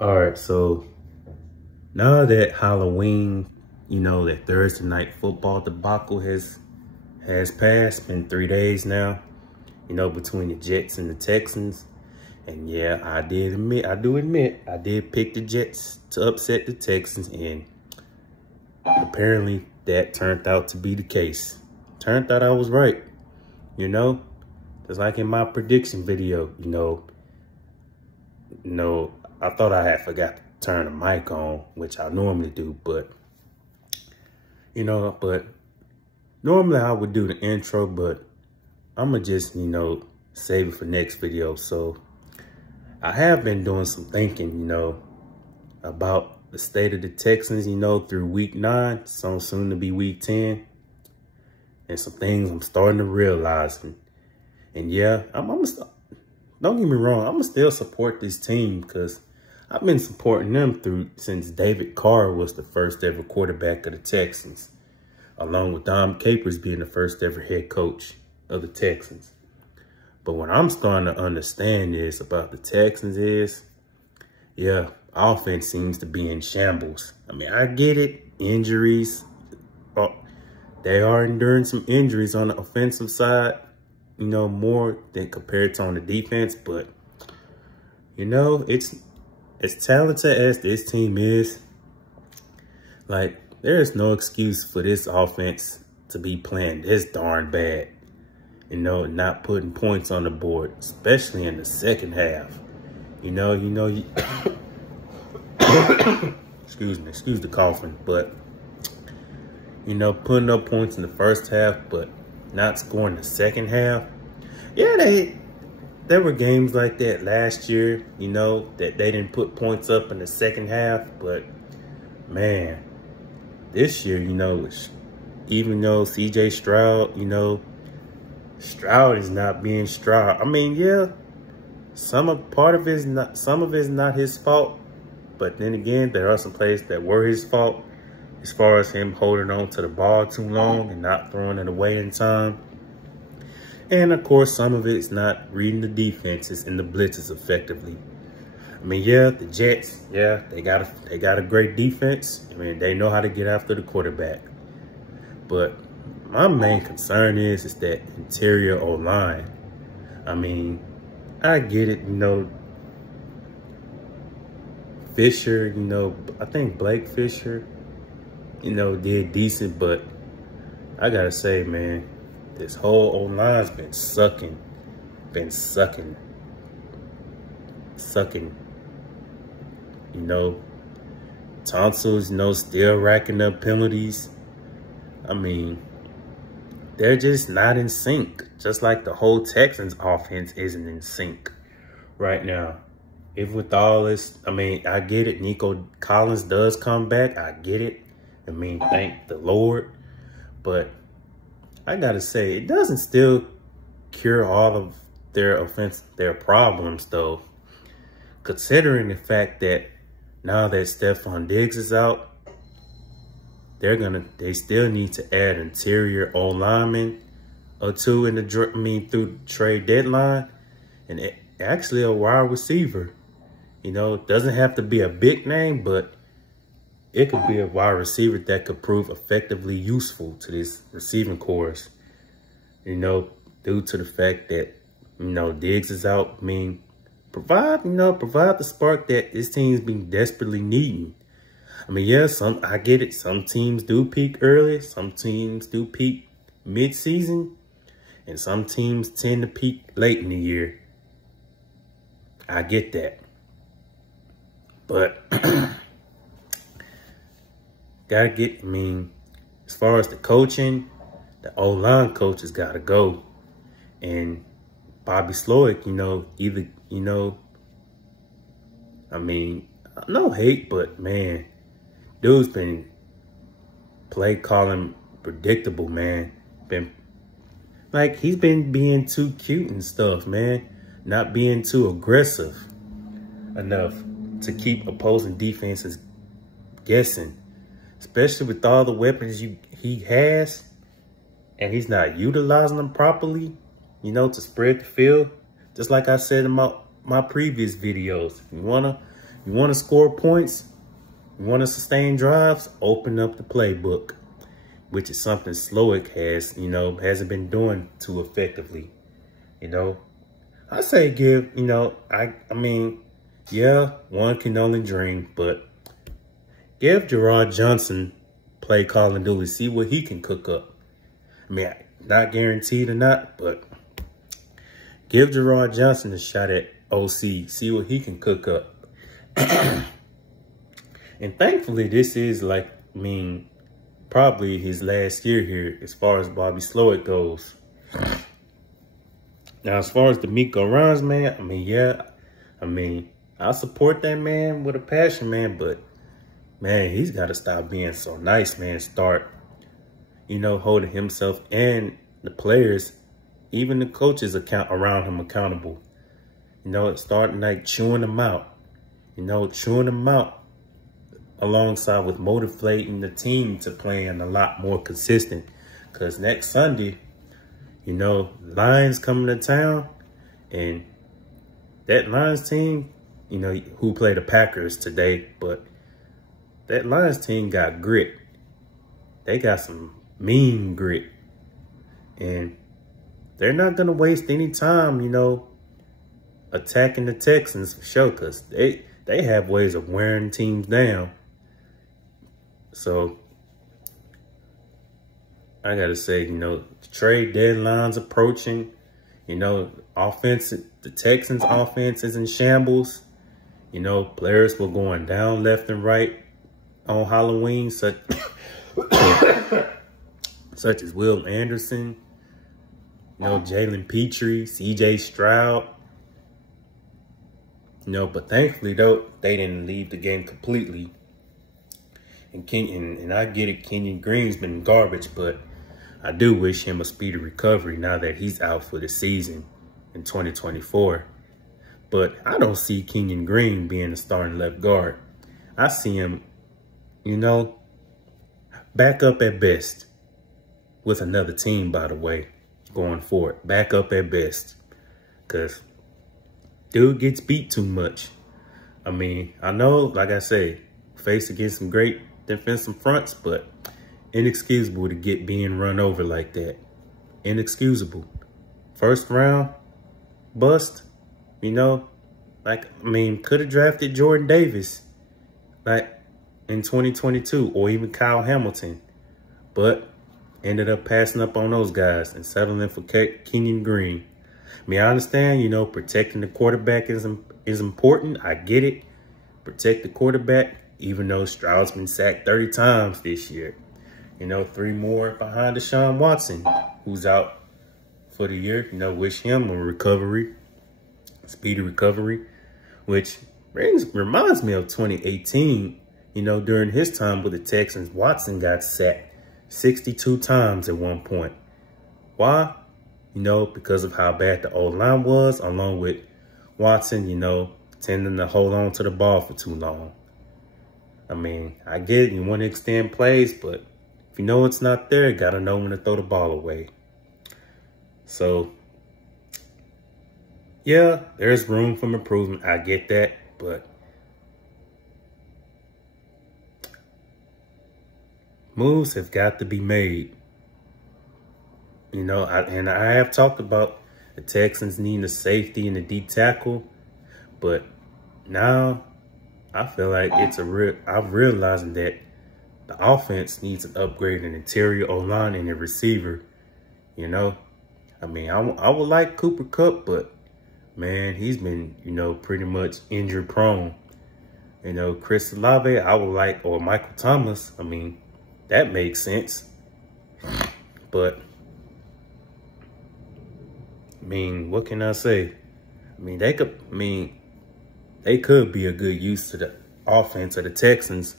All right, so now that Halloween, that Thursday night football debacle has passed, been 3 days now, between the Jets and the Texans. And yeah, I do admit, I did pick the Jets to upset the Texans, and apparently that turned out to be the case. Turned out I was right, just like in my prediction video, I thought I had forgot to turn the mic on, which I normally do, but normally I would do the intro, but I'm gonna just, save it for next video. So I have been doing some thinking, about the state of the Texans, through week 9, so soon to be week 10, and some things I'm starting to realize. And yeah, don't get me wrong, I'm gonna still support this team because I've been supporting them since David Carr was the first ever quarterback of the Texans, along with Dom Capers being the first ever head coach of the Texans. But what I'm starting to understand is about the Texans is, yeah, offense seems to be in shambles. I mean, I get it, injuries. They are enduring some injuries on the offensive side, more than compared to on the defense. But, it's as talented as this team is, like, there is no excuse for this offense to be playing this darn bad, not putting points on the board, especially in the second half. excuse the coughing, but, putting up points in the first half, but not scoring the second half. Yeah, there were games like that last year, that they didn't put points up in the second half. But, man, this year, even though C.J. Stroud, Stroud is not being Stroud. I mean, yeah, some of it is not his fault. But then again, there are some plays that were his fault, as far as him holding on to the ball too long and not throwing it away in time. And, of course, some of it is not reading the defenses and the blitzes effectively. I mean, yeah, the Jets, yeah, they got a great defense. I mean, they know how to get after the quarterback. But my main concern is that interior O-line. I mean, I get it, Fisher, I think Blake Fisher, did decent. But I got to say, man, this whole O-line's been sucking. Tonsils, still racking up penalties. I mean, they're just not in sync. Just like the whole Texans offense isn't in sync right now. If with all this, I mean, I get it. Nico Collins does come back. I get it. I mean, thank the Lord. But I gotta say, it doesn't still cure all of their problems, though. Considering the fact that now that Stephon Diggs is out, they still need to add interior O-lineman or two in through the trade deadline, and actually a wide receiver. It doesn't have to be a big name, but it could be a wide receiver that could prove effectively useful to this receiving corps. Due to the fact that, Diggs is out. I mean, provide the spark that this team's been desperately needing. I mean, yeah, I get it. Some teams do peak early. Some teams do peak mid-season. And some teams tend to peak late in the year. I get that. But as far as the coaching, the O-line coach has got to go. And Bobby Slowick, no hate, but man, dude's been play calling predictable, man. He's been being too cute and stuff, man. Not being too aggressive enough to keep opposing defenses guessing. Especially with all the weapons he has, and he's not utilizing them properly, to spread the field. Just like I said in my previous videos, if you want to You want to score points? You want to sustain drives? Open up the playbook, which is something Slowick has, hasn't been doing too effectively. I say give, I mean, yeah, one can only dream, but give Gerard Johnson play calling duty, see what he can cook up. I mean, not guaranteed or not, but give Gerard Johnson a shot at OC, see what he can cook up. And thankfully, this is probably his last year here as far as Bobby Slowick goes. Now, as far as D'Amico Ryans, man, I support that man with a passion, man, but man, he's got to stop being so nice, man. Start, holding himself and the players, even the coaches around him accountable. Starting chewing them out, alongside with motivating the team to playing a lot more consistent. Because next Sunday, Lions coming to town, and that Lions team, who play the Packers today, but that Lions team got grit. They got some mean grit. And they're not going to waste any time, attacking the Texans for sure, because they have ways of wearing teams down. So I got to say, trade deadline's approaching. The Texans offense is in shambles. Players were going down left and right on Halloween, such as Will Anderson, Jalen Petrie, CJ Stroud. But thankfully, though, they didn't leave the game completely. And I get it, Kenyon Green's been garbage, but I do wish him a speedy recovery now that he's out for the season in 2024. But I don't see Kenyon Green being a starting left guard. I see him, back up at best with another team, by the way, going forward. Back up at best. Because dude gets beat too much. I know, like I say, faced against some great defensive fronts, but inexcusable to get being run over like that. Inexcusable. First round, bust, could have drafted Jordan Davis, in 2022, or even Kyle Hamilton, but ended up passing up on those guys and settling for Kenyon Green. I understand, protecting the quarterback is important. I get it. Protect the quarterback, even though Stroud's been sacked 30 times this year. 3 more behind Deshaun Watson, who's out for the year. Wish him a recovery, speedy recovery, which reminds me of 2018, during his time with the Texans. Watson got sacked 62 times at one point. Why? Because of how bad the O-line was, along with Watson, tending to hold on to the ball for too long. I get it, you want to extend plays, but if you know it's not there, you got to know when to throw the ball away. So, yeah, there's room for improvement. I get that, but moves have got to be made. I have talked about the Texans needing a safety and a D tackle, but now I feel like I'm realizing that the offense needs an upgrade in interior O-line and a receiver. I would like Cooper Kupp, but man, he's been, pretty much injury prone. Chris Olave, I would like, or Michael Thomas. That makes sense. But what can I say? They could be a good use to the offense of the Texans,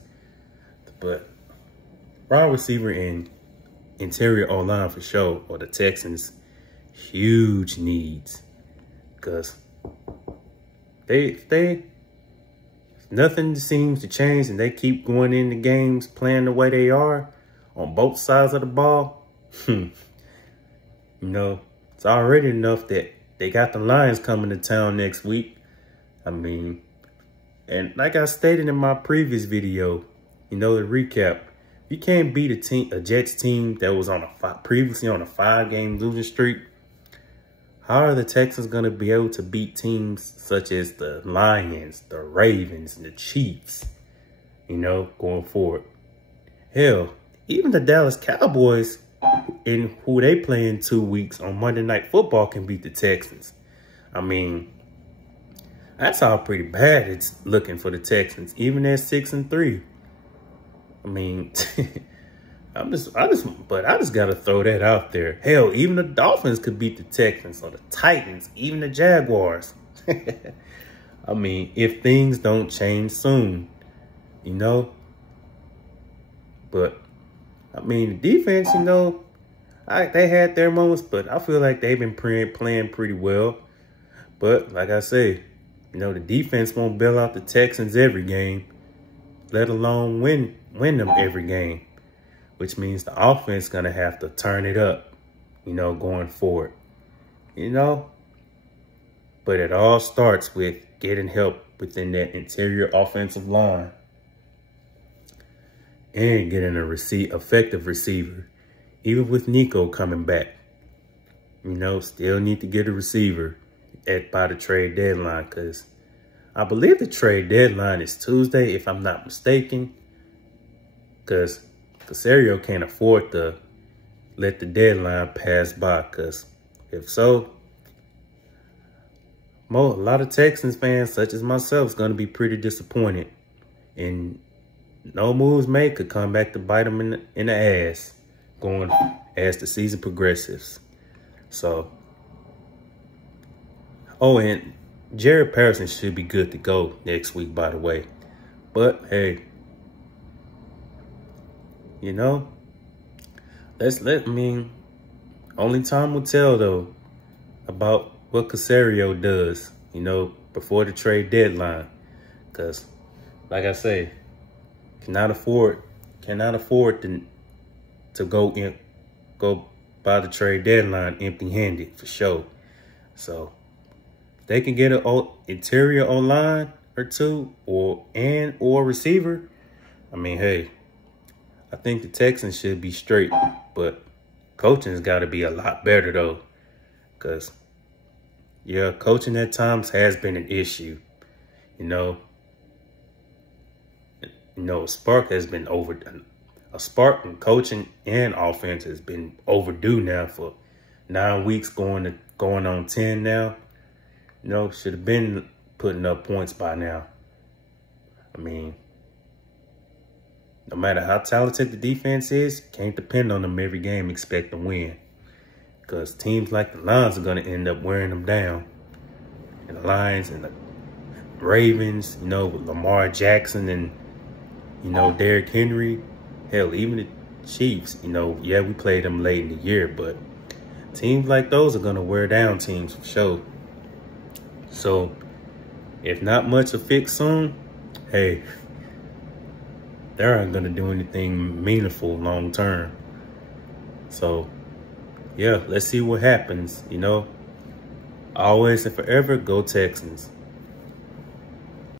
but wide receiver and interior O-line for sure, or the Texans, huge needs, because nothing seems to change, and they keep going into games playing the way they are on both sides of the ball. It's already enough that they got the Lions coming to town next week. And like I stated in my previous video, you know, to recap, you can't beat a Jets team that was on previously on a 5-game losing streak. How are the Texans going to be able to beat teams such as the Lions, the Ravens, and the Chiefs, you know, going forward? Hell, even the Dallas Cowboys, in who they play in 2 weeks on Monday Night Football, can beat the Texans. I mean, that's how pretty bad it's looking for the Texans, even at 6-3. I mean, I just gotta throw that out there. Hell, even the Dolphins could beat the Texans, or the Titans, even the Jaguars. I mean, if things don't change soon, you know. But I mean, the defense, you know, they had their moments, but I feel like they've been playing pretty well. But like I say, you know, the defense won't bail out the Texans every game, let alone win them every game, which means the offense going to have to turn it up, you know, going forward, you know. But it all starts with getting help within that interior offensive line and getting a effective receiver. Even with Nico coming back, you know, still need to get a receiver by the trade deadline, because I believe the trade deadline is Tuesday, if I'm not mistaken, because Caserio can't afford to let the deadline pass by, because if so, a lot of Texans fans, such as myself, is going to be pretty disappointed. And no moves made could come back to bite them in the ass going as the season progresses. So, oh, and Jared Patterson should be good to go next week, by the way. But hey, you know, only time will tell though about what Caserio does, you know, before the trade deadline. Because, like I say, cannot afford to go by the trade deadline empty-handed for sure. So if they can get an interior O-line or two, or receiver, I mean, hey, I think the Texans should be straight. But coaching's got to be a lot better though, because yeah, coaching at times has been an issue. You know, a spark has been overdone. A spark in coaching and offense has been overdue now for 9 weeks, going on 10 now. You know, should have been putting up points by now. I mean, no matter how talented the defense is, can't depend on them every game, expect to win. Because teams like the Lions are going to end up wearing them down. And the Lions and the Ravens, you know, with Lamar Jackson and, you know, Derrick Henry. Hell, even the Chiefs, you know, yeah, we played them late in the year, but teams like those are going to wear down teams for sure. So, if not much will fix soon, hey, they aren't going to do anything meaningful long term. So, yeah, let's see what happens, you know. Always and forever, go Texans.